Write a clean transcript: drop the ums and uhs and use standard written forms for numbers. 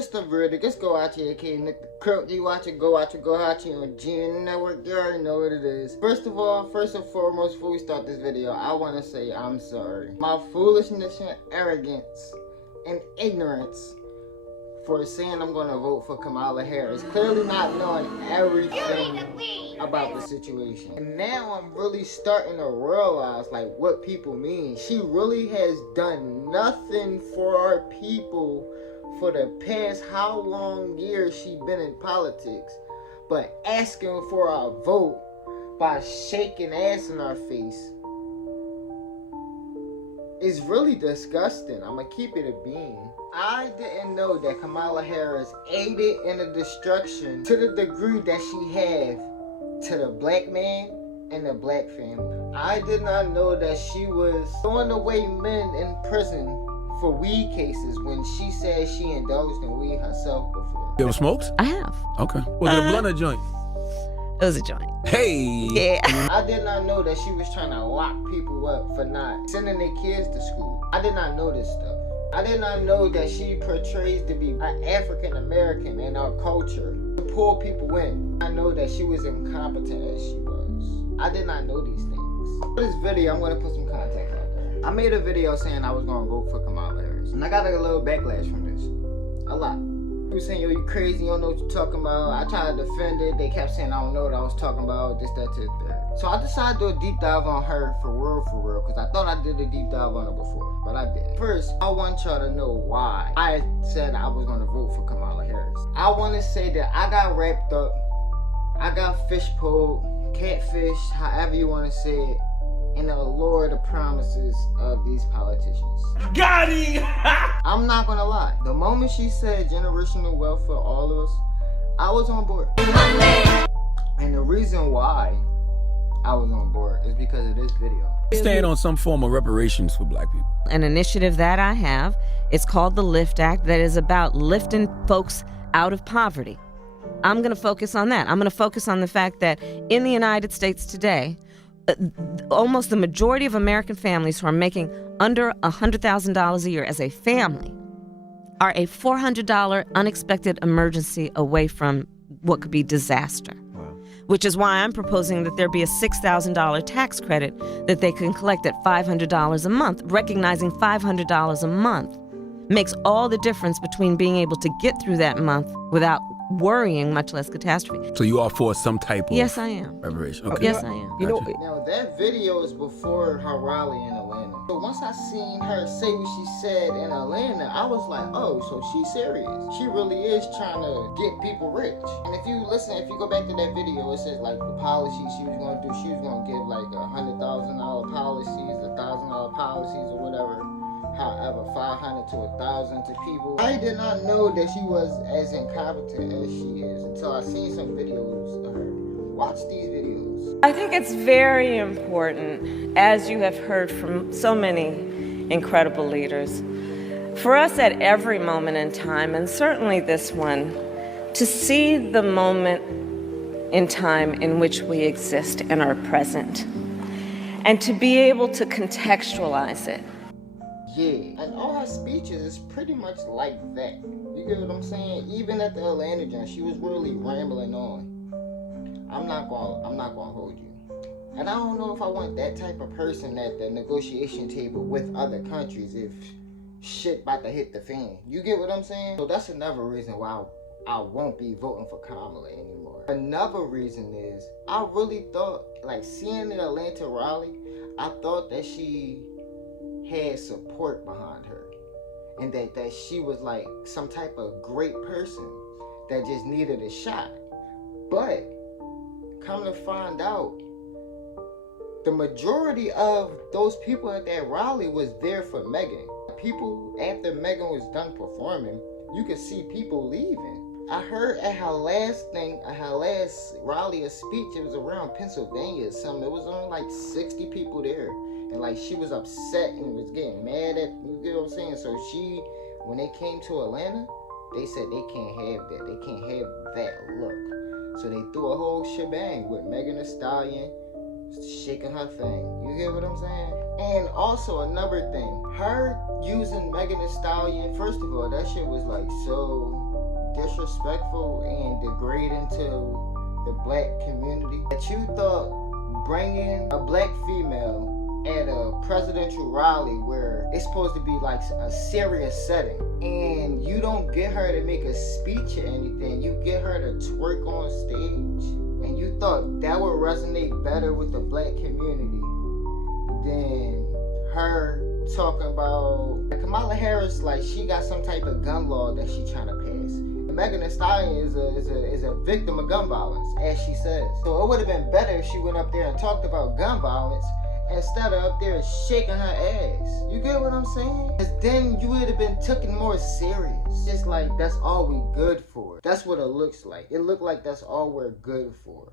What's the verdict? Let's go out here, okay? Nick the Crook, you watch it, go out here on GN Network. You already know what it is. First and foremost, before we start this video, I want to say I'm sorry. My foolishness and arrogance and ignorance for saying I'm going to vote for Kamala Harris. Clearly not knowing everything about the situation. And now I'm really starting to realize like what people mean. She really has done nothing for our people for the past how long years she been in politics, but asking for our vote by shaking ass in our face is really disgusting. I'm gonna keep it a bean. I didn't know that Kamala Harris aided in the destruction to the degree that she have to the black man and the black family. I did not know that she was throwing away men in prison for weed cases when she said she indulged in weed herself before. You ever smoked? I have. Okay. Was it a blunt or joint? It was a joint. Hey! Yeah. I did not know that she was trying to lock people up for not sending their kids to school. I did not know this stuff. I did not know that she portrays to be an African American in our culture to pull people in. I know that she was incompetent as she was. I did not know these things. For this video, I'm going to put some context out there. I made a video saying I was going to vote for Kamala Harris. And I got a little backlash from this. A lot. People saying, yo, you crazy, you don't know what you're talking about. I tried to defend it. They kept saying I don't know what I was talking about, this, that, to the third. So I decided to do a deep dive on her for real, because I thought I did a deep dive on her before, but I didn't. First, I want y'all to know why I said I was going to vote for Kamala Harris. I want to say that I got wrapped up, I got fish pulled, catfish, however you want to say it, in the allure of the promises of these politicians. Got him! I'm not gonna lie. The moment she said generational wealth for all of us, I was on board. And the reason why I was on board is because of this video. Stand on some form of reparations for black people. An initiative that I have, it's called the LIFT Act, that is about lifting folks out of poverty. I'm going to focus on that. I'm going to focus on the fact that in the United States today, almost the majority of American families who are making under $100,000 a year as a family are a $400 unexpected emergency away from what could be disaster. Which is why I'm proposing that there be a $6,000 tax credit that they can collect at $500 a month, recognizing $500 a month makes all the difference between being able to get through that month without worrying, much less catastrophe. So you are for some type of Yes, I am. reparation? Okay. Yes, I am. You know, Now that video is before her rally in Atlanta. So once I seen her say what she said in Atlanta, I was like, oh, so she's serious. She really is trying to get people rich. And if you go back to that video, it says like the policies she was going to do. She was going to give like $100,000 policies, $1,000 policies or whatever. However, 500 to 1,000 to people. I did not know that she was as incompetent as she is until I seen some videos of her. Watch these videos. I think it's very important, as you have heard from so many incredible leaders, for us at every moment in time, and certainly this one, to see the moment in time in which we exist and are present, and to be able to contextualize it. Yeah, and all her speeches is pretty much like that. You get what I'm saying? Even at the Atlanta joint, she was really rambling on. I'm not gonna hold you. And I don't know if I want that type of person at the negotiation table with other countries if shit about to hit the fan. You get what I'm saying? So that's another reason why I won't be voting for Kamala anymore. Another reason is I really thought, like seeing the Atlanta rally, I thought that she had support behind her and that she was like some type of great person that just needed a shot. But come to find out, the majority of those people at that rally was there for Megan. People, after Megan was done performing, you could see people leaving. I heard at her last rally or speech, it was around Pennsylvania or something. It was only like 60 people there. And like she was upset and was getting mad at, you get what I'm saying? So when they came to Atlanta, they said they can't have that. They can't have that look. So they threw a whole shebang with Megan Thee Stallion shaking her thing. You get what I'm saying? And also another thing, her using Megan Thee Stallion, first of all, that shit was like so disrespectful and degrading to the black community that you thought bringing a black female at a presidential rally where it's supposed to be like a serious setting and you don't get her to make a speech or anything, you get her to twerk on stage, and you thought that would resonate better with the black community than her talking about Kamala Harris, like she got some type of gun law that she trying to pass. Megan Thee Stallion is a victim of gun violence, as she says. So it would have been better if she went up there and talked about gun violence instead of up there shaking her ass. You get what I'm saying? Cause then you would have been taken more serious. Just like that's all we good for. That's what it looks like. It looked like that's all we're good for.